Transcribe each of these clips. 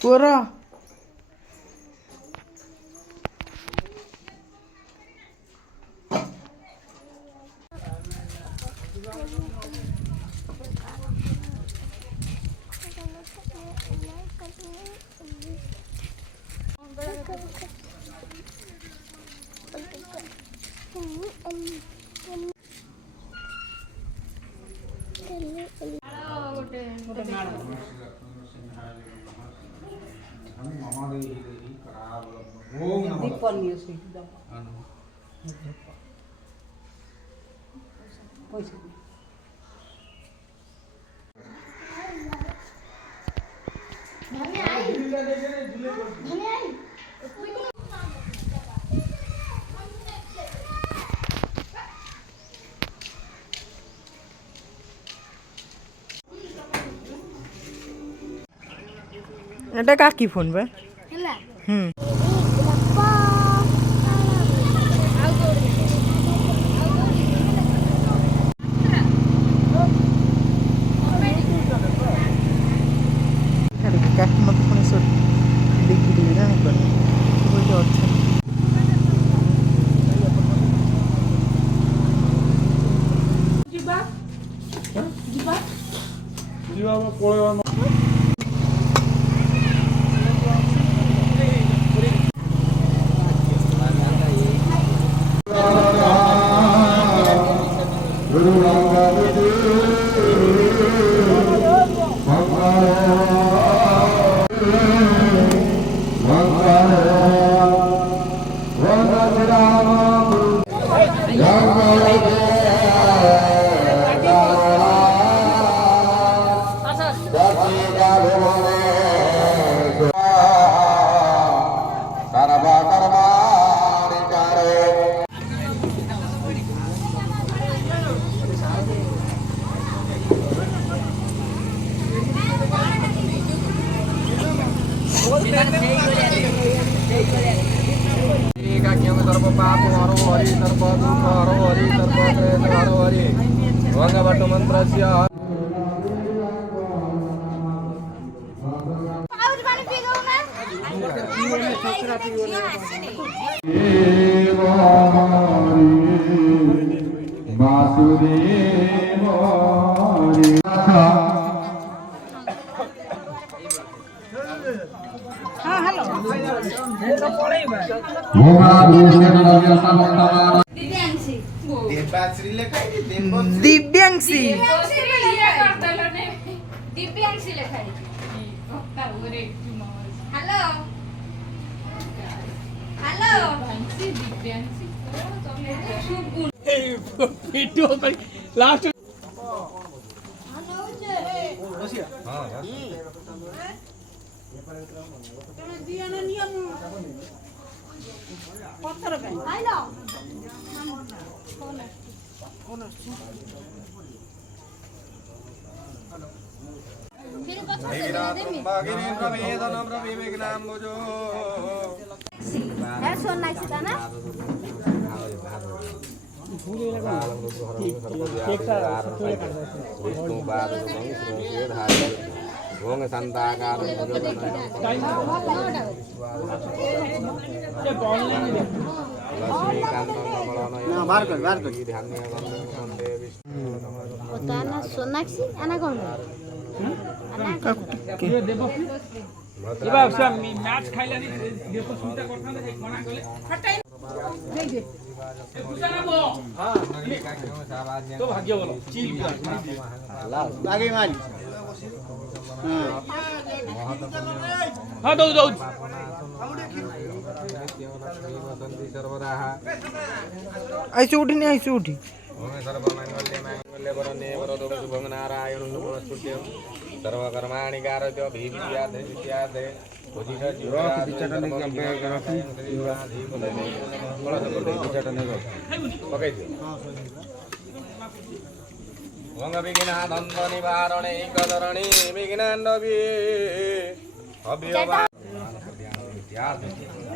पूरा এটা কাকি ফোন ভাই হুম কাকি মতো ফোন সব দেখি দিবি না একবার বলতে হচ্ছে জিবা জিবা জিবা পড়ে दिव्यांशी दिव्यांशी लेखाई हेलो हेलो दिव्यांशी वीडियो भाई लास्ट हां তুমি দিয়া না নিয়ম পত্র কে আইলো কোন फिर पत्थर दे दे मी बागिनी प्रवेदनम प्रविघ्नाम बुजो है सोना सीता ना भूले लगा एकटा विष्णु बाद के धारे भोंग संताकार टाइम ये बॉल नहीं दे लक्ष्मीकांत मंगलनो बाहर कर ध्यान में वंदे विष्णु पता ना सोनाक्षी आना कौन आना ये देखो ये बाप से मैच खाइला नहीं देखो सुनता करता ना मना करले हटाई दे दे पूछना बो हां तो भाग्य बोलो चील आगे मारी हां दो ऐसे उठी नहीं ऐसे उठी सर्वकर्माणि कारयते भीविद्याधे विद्याधे निवारणे कदरणी विघ्नान्नवी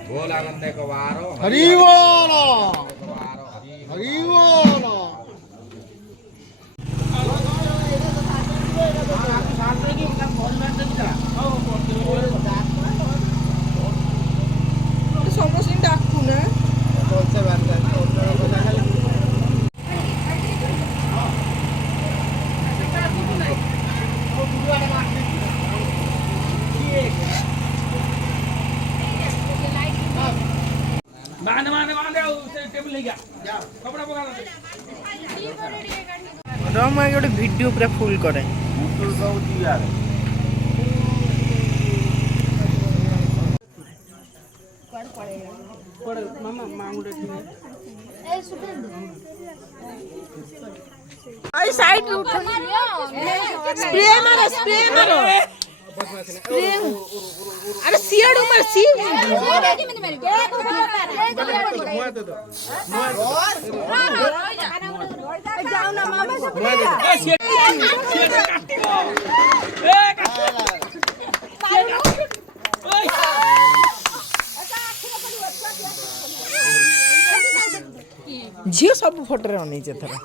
बोला बंदे को वारो हरि बोलो रम मैं गोटे वीडियो पूरा फुल करे साइड स्प्रे मारो अरे सियाड़ उमर सी जाओ ना मामा झील सब फोटो अनेचे थरा